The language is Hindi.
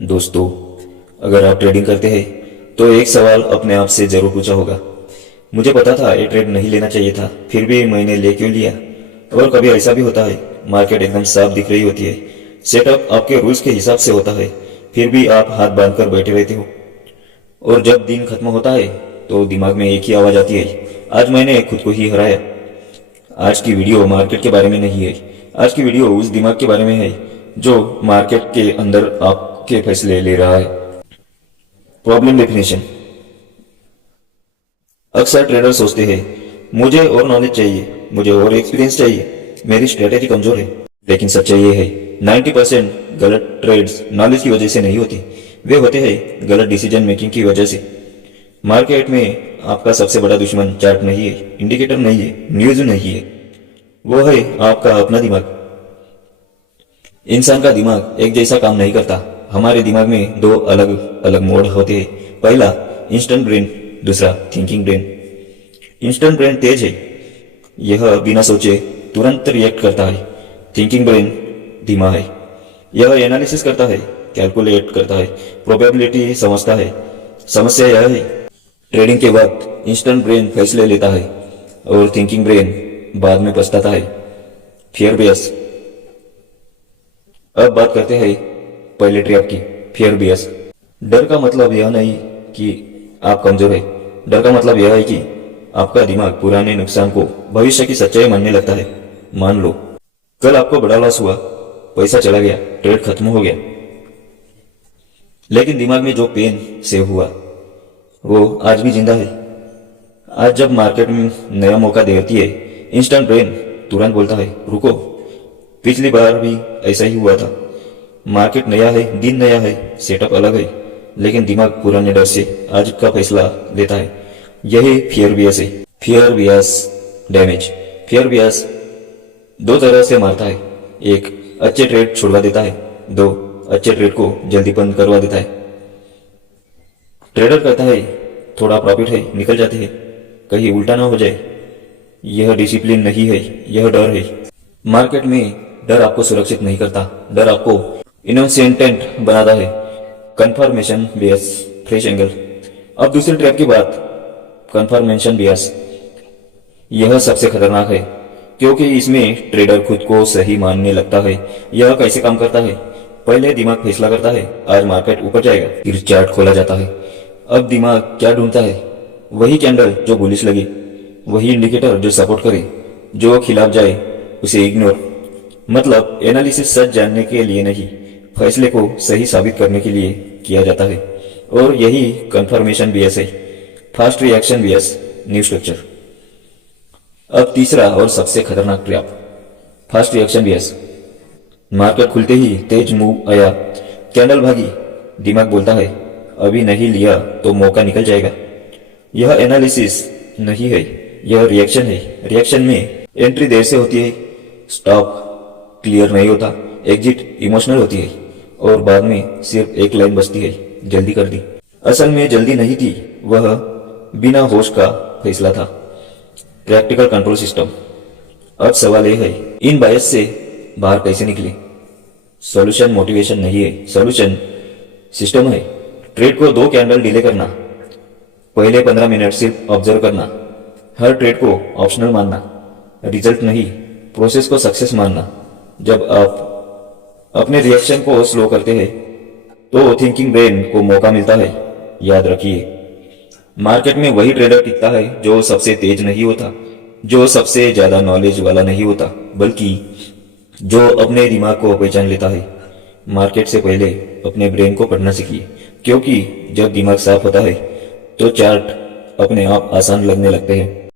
दोस्तों, अगर आप ट्रेडिंग करते हैं तो एक सवाल अपने आप से जरूर पूछा होगा। मुझे पता था ये ट्रेड नहीं लेना चाहिए था, फिर भी मैंने ले क्यों लिया। और कभी ऐसा भी होता है, मार्केट एकदम साफ दिख रही होती है, सेटअप आपके रूल्स के हिसाब से होता है, फिर भी आप हाथ बांध कर बैठे रहते हो। और जब दिन खत्म होता है तो दिमाग में एक ही आवाज आती है, आज मैंने खुद को ही हराया। आज की वीडियो मार्केट के बारे में नहीं है, आज की वीडियो उस दिमाग के बारे में है जो मार्केट के अंदर आपके फैसले ले रहा है। Problem definition. अक्सर ट्रेडर सोचते हैं मुझे और नॉलेज चाहिए, मुझे और एक्सपीरियंस चाहिए, मेरी स्ट्रेटेजी कमजोर है। लेकिन सच्चाई ये है 90% गलत ट्रेड्स नॉलेज की वजह से नहीं होती, वे होते हैं गलत डिसीजन मेकिंग की वजह से। मार्केट में आपका सबसे बड़ा दुश्मन चार्ट नहीं है, इंडिकेटर नहीं है, न्यूज नहीं है, वो है आपका अपना दिमाग। इंसान का दिमाग एक जैसा काम नहीं करता। हमारे दिमाग में दो अलग अलग मोड होते हैं। पहला इंस्टेंट ब्रेन, दूसरा थिंकिंग ब्रेन। इंस्टेंट ब्रेन तेज है, यह बिना सोचे तुरंत रिएक्ट करता है। थिंकिंग ब्रेन धीमा है, यह एनालिसिस करता है, कैलकुलेट करता है, प्रोबेबिलिटी समझता है। समस्या यह है, ट्रेडिंग के वक्त इंस्टेंट ब्रेन फैसले लेता है और थिंकिंग ब्रेन बाद में पछताता है। Fear base. अब बात करते हैं पहले ट्रैप की, फियर बियस। डर का मतलब यह नहीं कि आप कमजोर है, डर का मतलब यह है कि आपका दिमाग पुराने नुकसान को भविष्य की सच्चाई मानने लगता है। मान लो कल आपको बड़ा लॉस हुआ, पैसा चला गया, ट्रेड खत्म हो गया, लेकिन दिमाग में जो पेन सेव हुआ वो आज भी जिंदा है। आज जब मार्केट में नया मौका देती है, इंस्टेंट ब्रेन तुरंत बोलता है रुको, पिछली बार भी ऐसा ही हुआ था। मार्केट नया है, दिन नया है, सेटअप अलग है, लेकिन दिमाग पुराने डर से आज का फैसला लेता है। यही फियर बियस है। Fear bias damage. Fear bias दो तरह से मारता है, एक अच्छे ट्रेड छुड़वा देता है, दो अच्छे ट्रेड को जल्दी बंद करवा देता है। ट्रेडर कहता है थोड़ा प्रॉफिट है, निकल जाते हैं, कहीं उल्टा ना हो जाए। यह डिसिप्लिन नहीं है, यह डर है। मार्केट में डर आपको सुरक्षित नहीं करता, डर आपको इनोसेंटेंट बनाता है। Confirmation bias, fresh angle. अब दूसरे ट्रैप की बात, कंफर्मेशन बियस। यह सबसे खतरनाक है क्योंकि इसमें ट्रेडर खुद को सही मानने लगता है। यह कैसे काम करता है, पहले दिमाग फैसला करता है आज मार्केट ऊपर जाएगा, फिर चार्ट खोला जाता है। अब दिमाग क्या ढूंढता है, वही कैंडल जो बुलिश लगे, वही इंडिकेटर जो सपोर्ट करे, जो खिलाफ जाए उसे इग्नोर। मतलब एनालिसिस सच जानने के लिए नहीं, फैसले को सही साबित करने के लिए किया जाता है। और यही कंफर्मेशन बियस है। Fast reaction bias, new structure. अब तीसरा और सबसे खतरनाक trap, fast reaction bias. Market खुलते ही तेज मूव आया, कैंडल भागी, दिमाग बोलता है अभी नहीं लिया तो मौका निकल जाएगा। यह एनालिसिस नहीं है, यह रिएक्शन है। रिएक्शन में एंट्री देर से होती है, स्टॉप क्लियर नहीं होता, एग्जिट इमोशनल होती है, और बाद में सिर्फ एक लाइन बचती है, जल्दी कर दी। असल में जल्दी नहीं थी, वह बिना होश का फैसला था। Practical control system. अब सवाल यह है इन बायस से बाहर कैसे निकले। सॉल्यूशन मोटिवेशन नहीं है, सॉल्यूशन सिस्टम है। ट्रेड को 2 कैंडल डिले करना, पहले 15 मिनट सिर्फ ऑब्जर्व करना, हर ट्रेड को ऑप्शनल मानना, रिजल्ट नहीं प्रोसेस को सक्सेस मानना। जब आप अपने रिएक्शन को स्लो करते हैं तो थिंकिंग ब्रेन को मौका मिलता है। याद रखिए, मार्केट में वही ट्रेडर टिकता है जो सबसे तेज नहीं होता, जो सबसे ज्यादा नॉलेज वाला नहीं होता, बल्कि जो अपने दिमाग को पहचान लेता है। मार्केट से पहले अपने ब्रेन को पढ़ना सीखिए, क्योंकि जब दिमाग साफ होता है तो चार्ट अपने आप आसान लगने लगते हैं।